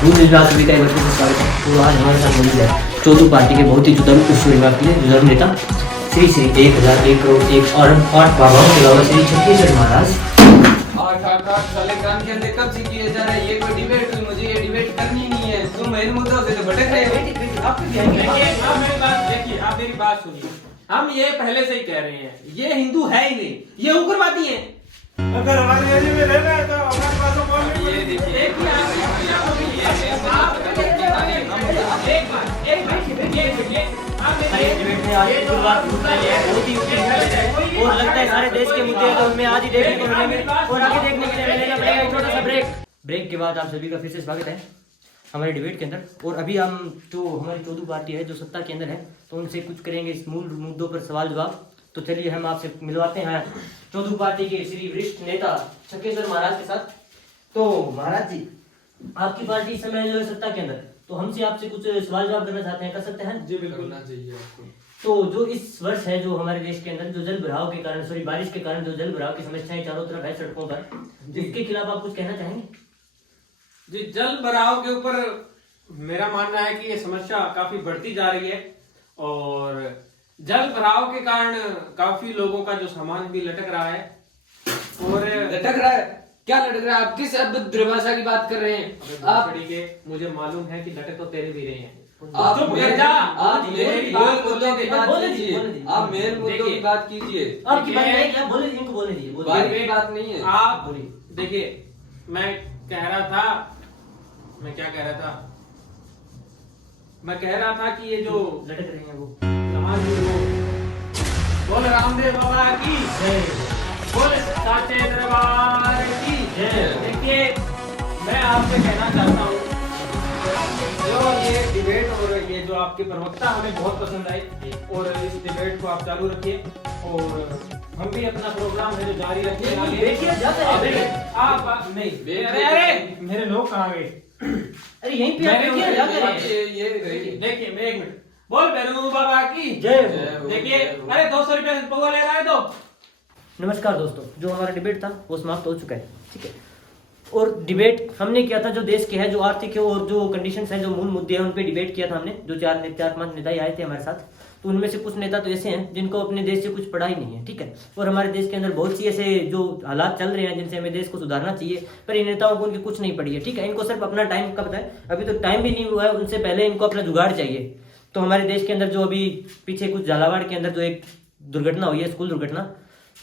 वो निर्वाचन सभी का एक बार फिर से स्वागत है। तो आज हमारे साथ मौजूद है चौधरी पार्टी के बहुत ही जुर्म नेता श्री श्री 1001 करोड़ 1 और 8 बाबाओं के अलावा श्री छत्तीसगढ़ महाराज। आठ साले कान के अंदर कब से किए जा रहा है ये कोई डिबेट हुई, मुझे ये डिबेट करनी नहीं है। तुम मेरे मुद्दों से तो भटक रहे हो। देखिए आप मेरी बात सुनिए, हम ये पहले से ही कह रहे हैं ये हिंदू है ही नहीं, ये उग्रवादी है। अगर हमारे एरिया में रहना है तो हमारे पास तो कौन नहीं। ये देखिए और लगता है सारे देश के मुद्दे तो हमें आज ही देखने को मिलेंगे और आगे देखने के लिए मिलेगा एक छोटा सा ब्रेक के बाद आप सभी का फिर से स्वागत है हमारे डिबेट के अंदर। और अभी हम जो हमारी चौधरी पार्टी है जो सत्ता के अंदर है तो उनसे कुछ करेंगे इस मूल मुद्दों पर सवाल जवाब। तो चलिए हम आपसे मिलवाते हैं चौधरी पार्टी के श्री वरिष्ठ नेता छक्केश्वर महाराज के साथ। तो महाराज जी, आपकी पार्टी इस समय जो है सत्ता के अंदर, तो हमसे आपसे कुछ सवाल जवाब करना चाहते हैं, कर सकते हैं? जी बिल्कुल ना चाहिए आपको। तो जो इस वर्ष है जो हमारे देश के अंदर जो जल भराव के कारण बारिश के कारण जो जल भराव की समस्याएं चारों तरफ है सड़कों पर, इसके खिलाफ आप कुछ कहना चाहेंगे? जी, जल भराव के ऊपर मेरा मानना है कि ये समस्या काफी बढ़ती जा रही है और जल भराव के कारण काफी लोगों का जो सामान भी लटक रहा है। और लटक रहा है? क्या लटक रहा है? आप किस अभद्र भाषा की बात कर रहे हैं? आप के मुझे मालूम है कि लटक तो तेरे भी रहे हैं। आप चुप मेरे कर जा। आप मेरे मूल मुद्दों की बात बोले कीजिए। दीजिए। आप मेरे मुद्दों की बात कीजिए। आपकी बात नहीं है, बोले इनको बोलने दीजिए। बात की बात नहीं है। आप बोलिए। देखिए, मैं कह रहा था मैं कह रहा था कि ये जो लटक रहे हैं वो समाज में वो बोल रामदेव बाबा की जय, बोल साचे दरबार की जय। देखिए, मैं आपसे कहना चाहता हूँ जो ये डिबेट और ये जो आपके प्रवक्ता हमें बहुत पसंद आए और इस डिबेट को आप चालू रखिए और हम भी अपना प्रोग्राम है जो जारी रखिए। देखिए, जाते हैं। आप नहीं, अरे मेरे लोग कहाँ गए? अरे यहीं पे आप देखिए, जाते हैं। ये देखिए, मैं एक मिनट बोल भैरव बाबा की जय। देखिए, अरे 200 रुपये से पौवा ले रहा है तो। नमस्कार दोस्तों, जो हमारा डिबेट था वो समाप्त हो चुका है, ठीक है। और डिबेट हमने किया था जो देश के है जो आर्थिक है और जो कंडीशंस है जो मूल मुद्दे हैं उन पे डिबेट किया था हमने। जो चार पांच नेता आए थे हमारे साथ, तो उनमें से कुछ नेता तो ऐसे हैं जिनको अपने देश से कुछ पढ़ा ही नहीं है, ठीक है। और हमारे देश के अंदर बहुत सी ऐसे जो हालात चल रहे हैं जिनसे हमें देश को सुधारना चाहिए, पर इन नेताओं को उनकी कुछ नहीं पड़ी है, ठीक है। इनको सिर्फ अपना टाइम का पता है, अभी तो टाइम भी नहीं हुआ है, उनसे पहले इनको अपना जुगाड़ चाहिए। तो हमारे देश के अंदर जो अभी पीछे कुछ झालावाड़ के अंदर जो एक दुर्घटना हुई है, स्कूल दुर्घटना,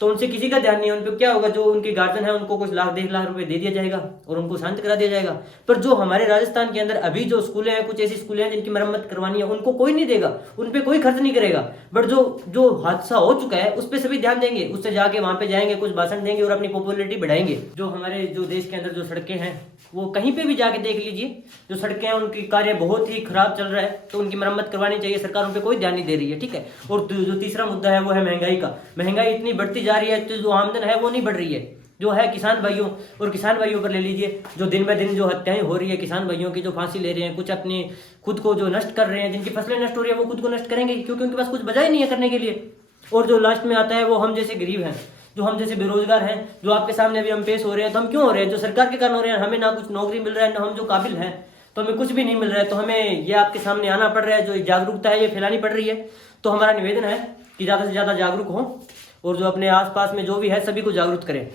तो उनसे किसी का ध्यान नहीं है। उन पर क्या होगा, जो उनके गार्जियन है उनको कुछ लाख 1.5 लाख रुपए दे दिया जाएगा और उनको शांत करा दिया जाएगा। पर जो हमारे राजस्थान के अंदर अभी जो स्कूलें हैं, कुछ ऐसी स्कूलें हैं जिनकी मरम्मत करवानी है, उनको कोई नहीं देगा, उन पे कोई खर्च नहीं करेगा। बट जो हादसा हो चुका है उस पर सभी ध्यान देंगे, उससे जाके वहां पे जाएंगे, कुछ भाषण देंगे और अपनी पॉपुलैरिटी बढ़ाएंगे। जो हमारे जो देश के अंदर जो सड़कें हैं वो कहीं पे भी जाके देख लीजिए, जो सड़कें हैं उनकी कार्य बहुत ही खराब चल रहा है, तो उनकी मरम्मत करवानी चाहिए, सरकार उन पे कोई ध्यान नहीं दे रही है, ठीक है। और जो तीसरा मुद्दा है वो है महंगाई का। महंगाई इतनी बढ़ती जा रही है तो जो आमदन है वो नहीं बढ़ रही है, जो है किसान भाइयों, और किसान भाइयों पर ले लीजिए, जो दिन ब दिन जो हत्याएं हो रही है किसान भाइयों की, जो फांसी ले रहे हैं, कुछ अपने खुद को जो नष्ट कर रहे हैं, जिनकी फसलें नष्ट हो रही है वो खुद को नष्ट करेंगे क्योंकि उनके पास कुछ बचा ही नहीं है करने के लिए। और जो लास्ट में आता है वो हम जैसे गरीब हैं, जो हम जैसे बेरोजगार हैं, जो आपके सामने अभी हम पेश हो रहे हैं। तो हम क्यों हो रहे हैं? जो सरकार के कारण हो रहे हैं। हमें ना कुछ नौकरी मिल रहा है, ना हम जो काबिल हैं, तो हमें कुछ भी नहीं मिल रहा है। तो हमें ये आपके सामने आना पड़ रहा है, जो जागरूकता है ये फैलानी पड़ रही है। तो हमारा निवेदन है कि ज़्यादा से ज़्यादा जागरूक हों और जो अपने आसपास में जो भी है सभी को जागरूक करें।